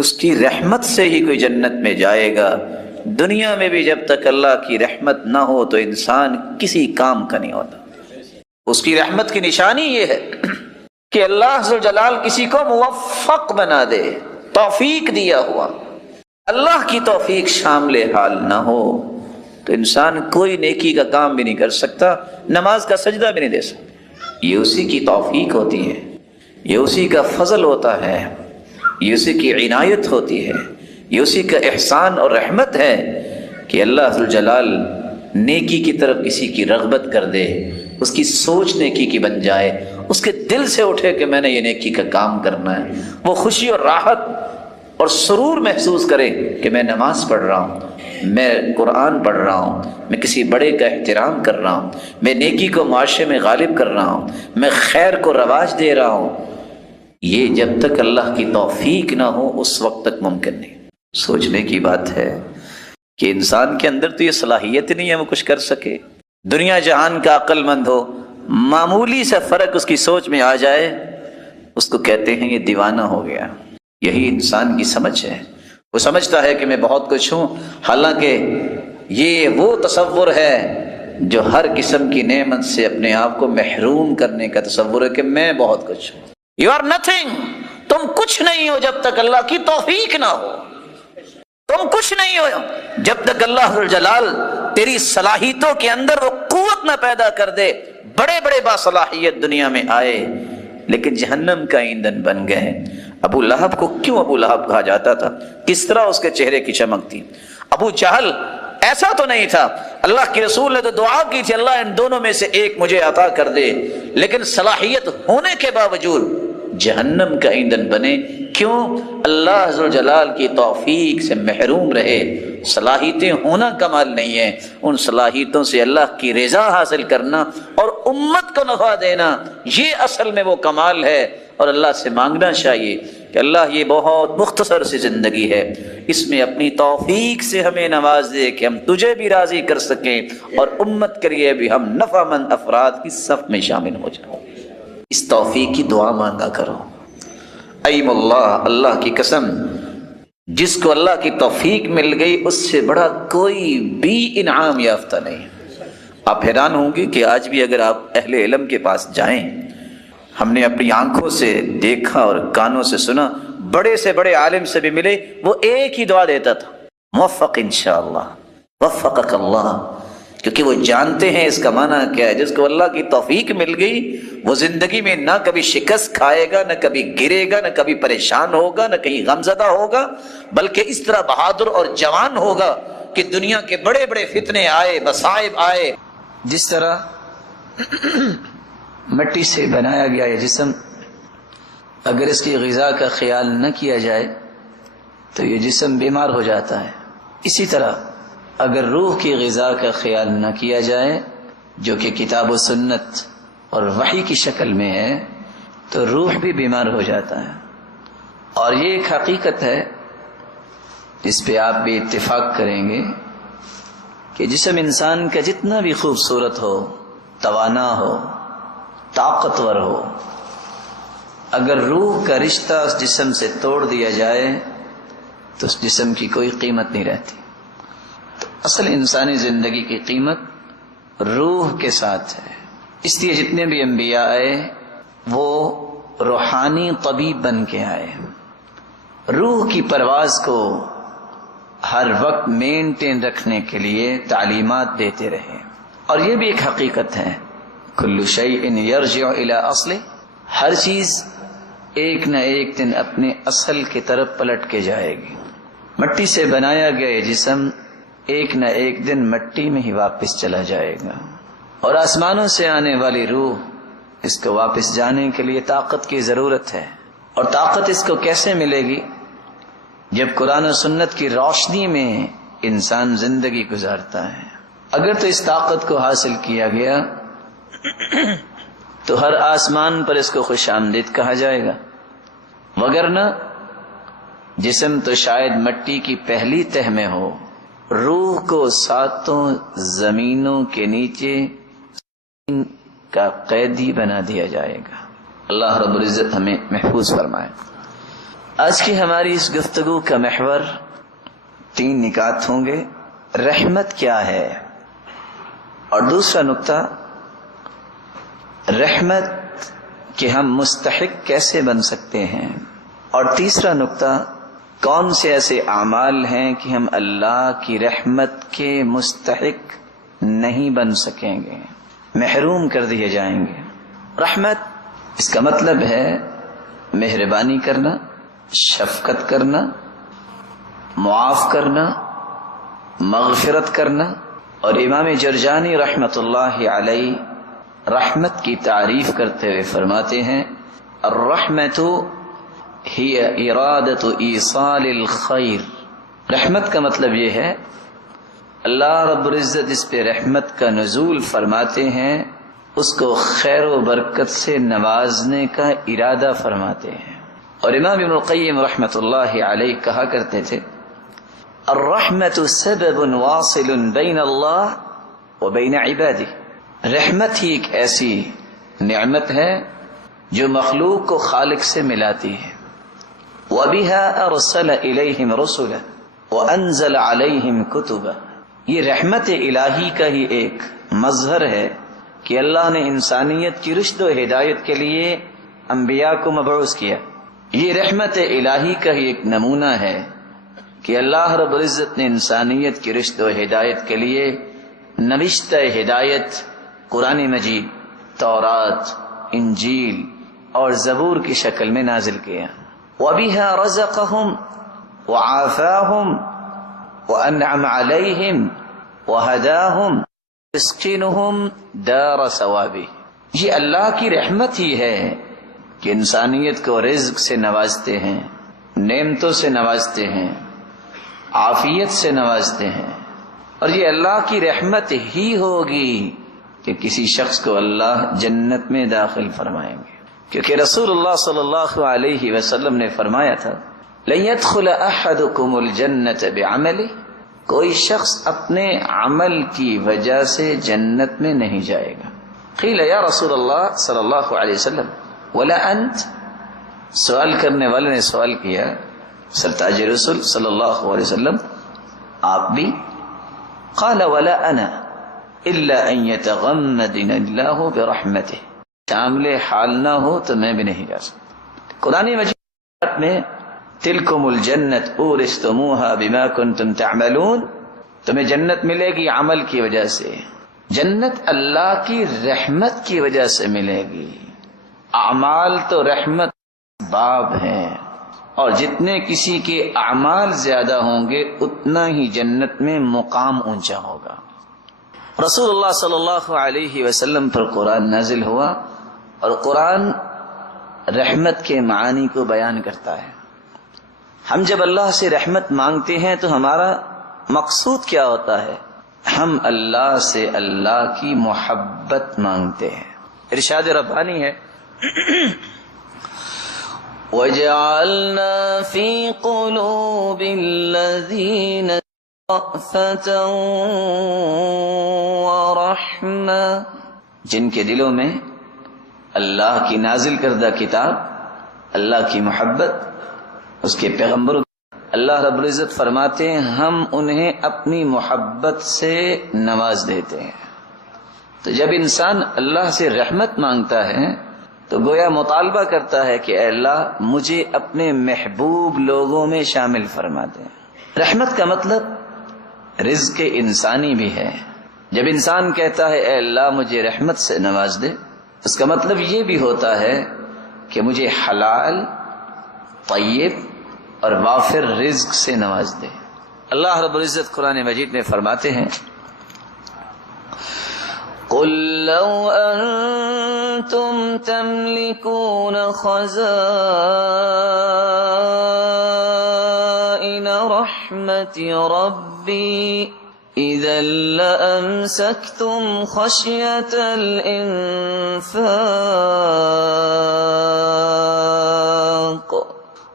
اس کی رحمت سے ہی کوئی جنت میں جائے گا۔ دنیا میں بھی جب تک اللہ کی رحمت نہ ہو تو انسان کسی کام کا نہیں ہوتا۔ اس کی رحمت کی نشانی یہ ہے کہ اللہ ذو الجلال کسی کو موفق بنا دے، توفیق دیا ہوا۔ اللہ کی توفیق شامل حال نہ ہو تو انسان کوئی نیکی کا کام بھی نہیں کر سکتا، نماز کا سجدہ بھی نہیں دے سکتا۔ یہ اسی کی توفیق ہوتی ہے، یہ اسی کا فضل ہوتا ہے، یہ اسی کی عنایت ہوتی ہے، یہ اسی کا احسان اور رحمت ہے کہ اللہ ذو الجلال نیکی کی طرف کسی کی رغبت کر دے، اس کی سوچ نیکی کی بن جائے، اس کے دل سے اٹھے کہ میں نے یہ نیکی کا کام کرنا ہے، وہ خوشی اور راحت اور سرور محسوس کرے کہ میں نماز پڑھ رہا ہوں، میں قرآن پڑھ رہا ہوں، میں کسی بڑے کا احترام کر رہا ہوں، میں نیکی کو معاشرے میں غالب کر رہا ہوں، میں خیر کو رواج دے رہا ہوں۔ یہ جب تک اللہ کی توفیق نہ ہو اس وقت تک ممکن نہیں۔ سوچنے کی بات ہے کہ انسان کے اندر تو یہ صلاحیت نہیں ہے وہ کچھ کر سکے۔ دنیا جہان کا عقل مند ہو، معمولی سا فرق اس کی سوچ میں آ جائے، اس کو کہتے ہیں یہ دیوانہ ہو گیا۔ یہی انسان کی سمجھ ہے، وہ سمجھتا ہے کہ میں بہت کچھ ہوں، حالانکہ یہ وہ تصور ہے جو ہر قسم کی نعمت سے اپنے آپ کو محروم کرنے کا تصور ہے کہ میں بہت کچھ ہوں۔ یو آر نتھنگ، تم کچھ نہیں ہو جب تک اللہ کی توفیق نہ ہو، تم کچھ نہیں ہو جب تک اللہ جلال تیری صلاحیتوں کے اندر وہ قوت نہ پیدا کر دے۔ بڑے بڑے باصلاحیت دنیا میں آئے لیکن جہنم کا ایندھن بن گئے۔ ابو لہب کو کیوں ابو لہب کہا جاتا تھا؟ کس طرح اس کے چہرے کی چمک تھی؟ ابو جہل ایسا تو نہیں تھا، اللہ کے رسول نے تو دعا کی تھی اللہ ان دونوں میں سے ایک مجھے عطا کر دے، لیکن صلاحیت ہونے کے باوجود جہنم کا ایندھن بنے۔ کیوں؟ اللہ ذو الجلال کی توفیق سے محروم رہے۔ صلاحیتیں ہونا کمال نہیں ہے، ان صلاحیتوں سے اللہ کی رضا حاصل کرنا اور امت کو نفع دینا، یہ اصل میں وہ کمال ہے۔ اور اللہ سے مانگنا چاہیے کہ اللہ یہ بہت مختصر سی زندگی ہے، اس میں اپنی توفیق سے ہمیں نواز دے کہ ہم تجھے بھی راضی کر سکیں اور امت کے لیے بھی ہم نفع مند افراد کی صف میں شامل ہو جائیں۔ اس توفیق کی دعا مانگا کرو۔ ایم اللہ، اللہ کی قسم، جس کو اللہ کی توفیق مل گئی اس سے بڑا کوئی بھی انعام یافتہ نہیں۔ آپ حیران ہوں گے کہ آج بھی اگر آپ اہل علم کے پاس جائیں، ہم نے اپنی آنکھوں سے دیکھا اور کانوں سے سنا، بڑے سے بڑے عالم سے بھی ملے، وہ ایک ہی دعا دیتا تھا، موفق انشاءاللہ، وفقک اللہ، کیونکہ وہ جانتے ہیں اس کا معنی کیا ہے۔ جس کو اللہ کی توفیق مل گئی وہ زندگی میں نہ کبھی شکست کھائے گا، نہ کبھی گرے گا، نہ کبھی پریشان ہوگا، نہ کہیں غمزدہ ہوگا، بلکہ اس طرح بہادر اور جوان ہوگا کہ دنیا کے بڑے بڑے فتنے آئے، مصائب آئے، جس طرح مٹی سے بنایا گیا یہ جسم، اگر اس کی غذا کا خیال نہ کیا جائے تو یہ جسم بیمار ہو جاتا ہے۔ اسی طرح اگر روح کی غذا کا خیال نہ کیا جائے، جو کہ کتاب و سنت اور وحی کی شکل میں ہے، تو روح بھی بیمار ہو جاتا ہے۔ اور یہ ایک حقیقت ہے جس پہ آپ بھی اتفاق کریں گے کہ جسم انسان کا جتنا بھی خوبصورت ہو، توانا ہو، طاقتور ہو، اگر روح کا رشتہ اس جسم سے توڑ دیا جائے تو اس جسم کی کوئی قیمت نہیں رہتی۔ تو اصل انسانی زندگی کی قیمت روح کے ساتھ ہے۔ اس لیے جتنے بھی انبیاء آئے وہ روحانی طبیب بن کے آئے، روح کی پرواز کو ہر وقت مینٹین رکھنے کے لیے تعلیمات دیتے رہے۔ اور یہ بھی ایک حقیقت ہے، کل شیء یرجع الی اصلہ، ہر چیز ایک نہ ایک دن اپنے اصل کی طرف پلٹ کے جائے گی۔ مٹی سے بنایا گیا یہ جسم ایک نہ ایک دن مٹی میں ہی واپس چلا جائے گا، اور آسمانوں سے آنے والی روح، اس کو واپس جانے کے لیے طاقت کی ضرورت ہے۔ اور طاقت اس کو کیسے ملے گی؟ جب قرآن و سنت کی روشنی میں انسان زندگی گزارتا ہے۔ اگر تو اس طاقت کو حاصل کیا گیا تو ہر آسمان پر اس کو خوش آمدید کہا جائے گا، وگرنہ جسم تو شاید مٹی کی پہلی تہ میں ہو، روح کو ساتوں زمینوں کے نیچے کا قیدی بنا دیا جائے گا۔ اللہ رب العزت ہمیں محفوظ فرمائے۔ آج کی ہماری اس گفتگو کا محور 3 نکات ہوں گے۔ رحمت کیا ہے، اور دوسرا نقطہ رحمت کہ ہم مستحق کیسے بن سکتے ہیں، اور تیسرا نقطہ کون سے ایسے اعمال ہیں کہ ہم اللہ کی رحمت کے مستحق نہیں بن سکیں گے، محروم کر دیے جائیں گے۔ رحمت اس کا مطلب ہے مہربانی کرنا، شفقت کرنا، معاف کرنا، مغفرت کرنا۔ اور امام جرجانی رحمت اللہ علیہ رحمت کی تعریف کرتے ہوئے فرماتے ہیں الرحمت ہی ارادت ایصال الخیر۔ رحمت کا مطلب یہ ہے اللہ رب العزت اس پہ رحمت کا نزول فرماتے ہیں، اس کو خیر و برکت سے نوازنے کا ارادہ فرماتے ہیں۔ اور امام ابن القیم رحمت اللہ علیہ کہا کرتے تھے الرحمت سبب واصل بین اللہ و بین عبادہ۔ رحمت ہی ایک ایسی نعمت ہے جو مخلوق کو خالق سے ملاتی ہے۔ وَبِهَا أَرْسَلَ إِلَيْهِمْ رُسُلًا وَأَنزَلَ عَلَيْهِمْ كُتُبًا۔ یہ رحمت الہی کا ہی ایک مظہر ہے کہ اللہ نے انسانیت کی رشد و ہدایت کے لیے انبیاء کو مبعوث کیا۔ یہ رحمت الہی کا ہی ایک نمونہ ہے کہ اللہ رب العزت نے انسانیت کی رشد و ہدایت کے لیے نوشتہ ہدایت قرآن مجید، تورات، انجیل اور زبور کی شکل میں نازل کیا۔ وَبِهَا رَزَقَهُمْ وَعَافَاهُمْ وَأَنْعَمَ عَلَيْهِمْ وَهَدَاهُمْ يُسْكِنُهُمْ دَارَ ثَوَابِهِ۔ یہ اللہ کی رحمت ہی ہے کہ انسانیت کو رزق سے نوازتے ہیں، نعمتوں سے نوازتے ہیں، عافیت سے نوازتے ہیں، اور یہ اللہ کی رحمت ہی ہوگی کہ کسی شخص کو اللہ جنت میں داخل فرمائیں گے، کیونکہ رسول اللہ صلی اللہ علیہ وسلم نے فرمایا تھا لَن يَدْخُلَ أَحَدُكُمُ الْجَنَّةَ بِعَمَلِهِ، کوئی شخص اپنے عمل کی وجہ سے جنت میں نہیں جائے گا۔ قیل یا رسول اللہ صلی اللہ علیہ وسلم ولا انت، سوال کرنے والے نے سوال کیا سرتاج رسول صلی اللہ علیہ وسلم آپ بھی؟ قال ولا انا الا ان يتغمدني الله برحمته، شامل حال نہ ہو تو میں بھی نہیں جا سکتا۔ قرآن مجید میں تلکم الجنت اورثتموها بما کنتم تعملون، تمہیں جنت ملے گی عمل کی وجہ سے، جنت اللہ کی رحمت کی وجہ سے ملے گی۔ اعمال تو رحمت باب ہیں، اور جتنے کسی کے اعمال زیادہ ہوں گے اتنا ہی جنت میں مقام اونچا ہوگا۔ رسول اللہ صلی اللہ علیہ وسلم پر قرآن نازل ہوا، اور قرآن رحمت کے معانی کو بیان کرتا ہے۔ ہم جب اللہ سے رحمت مانگتے ہیں تو ہمارا مقصود کیا ہوتا ہے؟ ہم اللہ سے اللہ کی محبت مانگتے ہیں۔ ارشاد ربانی ہے وَجَعَلْنَا فِي قُلُوبِ الَّذِينَ رَأْفَةً وَرَحْمَةً، جن کے دلوں میں اللہ کی نازل کردہ کتاب، اللہ کی محبت، اس کے پیغمبر، اللہ رب العزت فرماتے ہیں ہم انہیں اپنی محبت سے نواز دیتے ہیں۔ تو جب انسان اللہ سے رحمت مانگتا ہے تو گویا مطالبہ کرتا ہے کہ اے اللہ مجھے اپنے محبوب لوگوں میں شامل فرما دے۔ رحمت کا مطلب رزق انسانی بھی ہے۔ جب انسان کہتا ہے اے اللہ مجھے رحمت سے نواز دے، اس کا مطلب یہ بھی ہوتا ہے کہ مجھے حلال، طیب اور وافر رزق سے نواز دے۔ اللہ رب العزت قرآن مجید میں فرماتے ہیں قُلْ لَوْ أَنْتُمْ تَمْلِكُونَ خَزَائِنَ رَحْمَةِ رَبِّي إِذًا لَأَمْسَكْتُمْ خَشْيَةَ الْإِنفَاقِ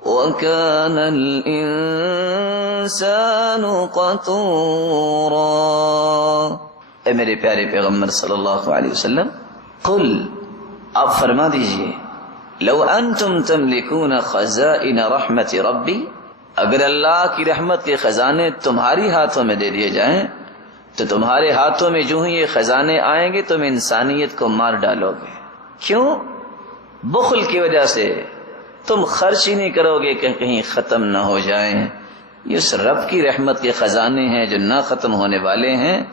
وَكَانَ الْإِنسَانُ قَتُورًا۔ اے میرے پیارے پیغمبر صلی اللہ علیہ وسلم، قل، آپ فرما دیجئے لو انتم تملکون خزائن رحمت ربی، اگر اللہ کی رحمت کے خزانے تمہاری ہاتھوں میں دے دیے جائیں تو تمہارے ہاتھوں میں جو ہی یہ خزانے آئیں گے تم انسانیت کو مار ڈالو گے۔ کیوں؟ بخل کی وجہ سے تم خرچ ہی نہیں کرو گے کہ کہیں ختم نہ ہو جائیں۔ یہ اس رب کی رحمت کے خزانے ہیں جو نہ ختم ہونے والے ہیں۔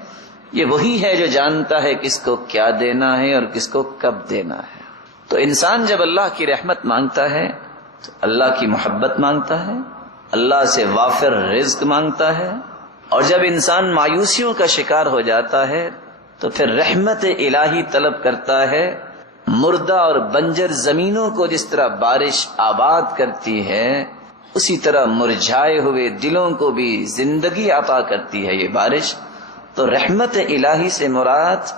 یہ وہی ہے جو جانتا ہے کس کو کیا دینا ہے اور کس کو کب دینا ہے۔ تو انسان جب اللہ کی رحمت مانگتا ہے تو اللہ کی محبت مانگتا ہے، اللہ سے وافر رزق مانگتا ہے، اور جب انسان مایوسیوں کا شکار ہو جاتا ہے تو پھر رحمت الہی طلب کرتا ہے۔ مردہ اور بنجر زمینوں کو جس طرح بارش آباد کرتی ہے اسی طرح مرجھائے ہوئے دلوں کو بھی زندگی عطا کرتی ہے یہ بارش۔ تو رحمت الہی سے مراد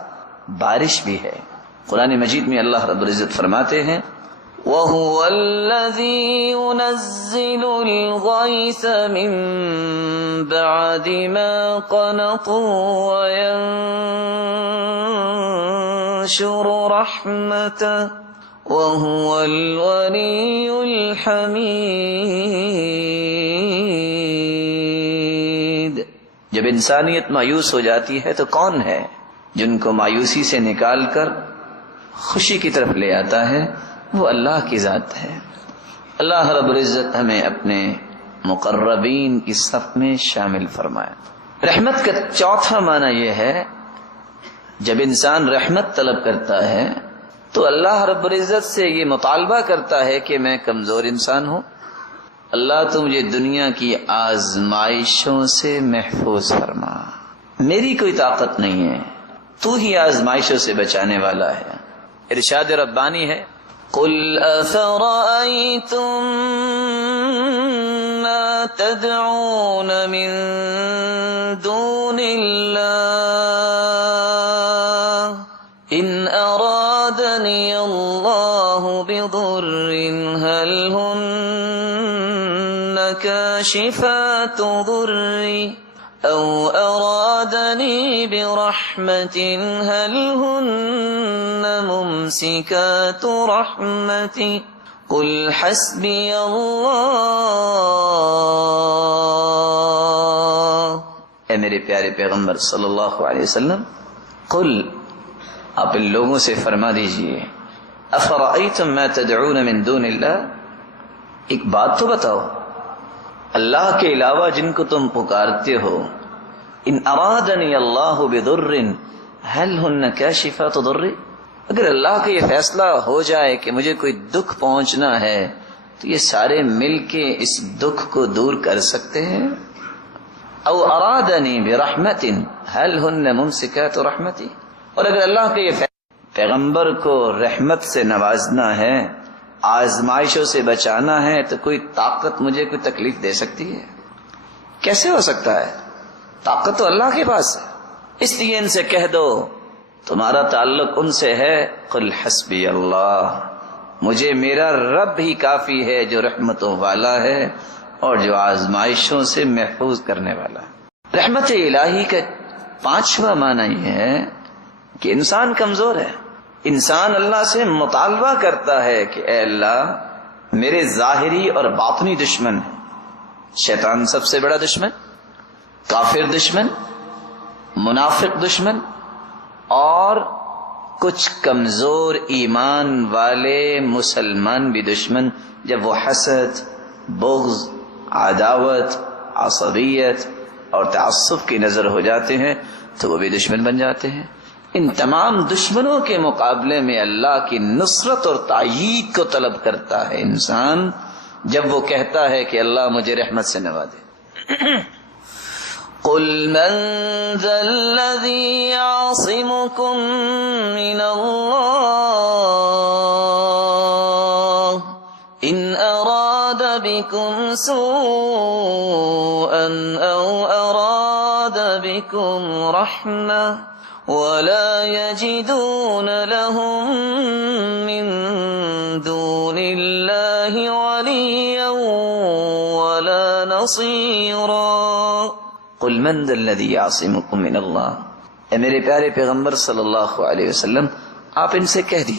بارش بھی ہے۔ قرآن مجید میں اللہ رب العزت فرماتے ہیں وَهُوَ الَّذِي يُنَزِّلُ الْغَيْثَ مِن بَعْدِ مَا قَنَطُوا وَيَنشُرُ رَحْمَتَهُ وَهُوَ الْوَلِيُّ الْحَمِيدُ۔ جب انسانیت مایوس ہو جاتی ہے تو کون ہے جن کو مایوسی سے نکال کر خوشی کی طرف لے آتا ہے؟ وہ اللہ کی ذات ہے۔ اللہ رب العزت ہمیں اپنے مقربین کی صف میں شامل فرمائے۔ رحمت کا چوتھا معنی یہ ہے جب انسان رحمت طلب کرتا ہے تو اللہ رب العزت سے یہ مطالبہ کرتا ہے کہ میں کمزور انسان ہوں، اللہ تو مجھے دنیا کی آزمائشوں سے محفوظ فرما، میری کوئی طاقت نہیں ہے، تو ہی آزمائشوں سے بچانے والا ہے۔ ارشاد ربانی ہے قُلْ أَفَرَأَيْتُمْ مَا تَدْعُونَ مِن دُونِ اللَّهِ إِنْ أَرَادَنِيَ اللَّهُ بِضُرٍّ هَلْ هُنَّ كَاشِفَاتُ ضُرِّي أَوْ أَرَادَنِي بِرَحْمَةٍ هَلْ هُنَّ مُمْسِكَاتُ رَحْمَتِي قُلْ حَسْبِيَ اللَّهُ۔ اے میرے پیارے پیغمبر صلی اللہ علیہ وسلم، قل، آپ ان لوگوں سے فرما دیجئے، افرأیتم ما تدعون من دون اللہ، ایک بات تو بتاؤ، اللہ کے علاوہ جن کو تم پکارتے ہو، ان ارادنی اللہ بضر هل ہن کاشفات ضر، اگر اللہ کا یہ فیصلہ ہو جائے کہ مجھے کوئی دکھ پہنچنا ہے تو یہ سارے مل کے اس دکھ کو دور کر سکتے ہیں؟ او ارادنی برحمت هل ہن ممسکات رحمتی، اور اگر اللہ کا یہ پیغمبر کو رحمت سے نوازنا ہے، آزمائشوں سے بچانا ہے، تو کوئی طاقت مجھے کوئی تکلیف دے سکتی ہے؟ کیسے ہو سکتا ہے؟ طاقت تو اللہ کے پاس ہے۔ اس لیے ان سے کہہ دو تمہارا تعلق ان سے ہے، قل حسبی اللہ، مجھے میرا رب ہی کافی ہے جو رحمتوں والا ہے اور جو آزمائشوں سے محفوظ کرنے والا ہے۔ رحمت الہی کا پانچواں معنی یہ ہے کہ انسان کمزور ہے، انسان اللہ سے مطالبہ کرتا ہے کہ اے اللہ میرے ظاہری اور باطنی دشمن ہیں، شیطان سب سے بڑا دشمن، کافر دشمن، منافق دشمن، اور کچھ کمزور ایمان والے مسلمان بھی دشمن۔ جب وہ حسد، بغض، عداوت، عصبیت اور تعصب کی نظر ہو جاتے ہیں تو وہ بھی دشمن بن جاتے ہیں۔ ان تمام دشمنوں کے مقابلے میں اللہ کی نصرت اور تائید کو طلب کرتا ہے انسان جب وہ کہتا ہے کہ اللہ مجھے رحمت سے نوازے۔ قل من ذا الذي يعصمكم من الله إن أراد بكم سوءا أو أراد بكم رحمة ولا يجدون لهم من دون الله وليا ولا نصيرا۔ قل من ذا الذي يعصمكم من اللہ، اے میرے پیارے پیغمبر صلی اللہ علیہ وسلم، آپ ان سے کہہ دیجئے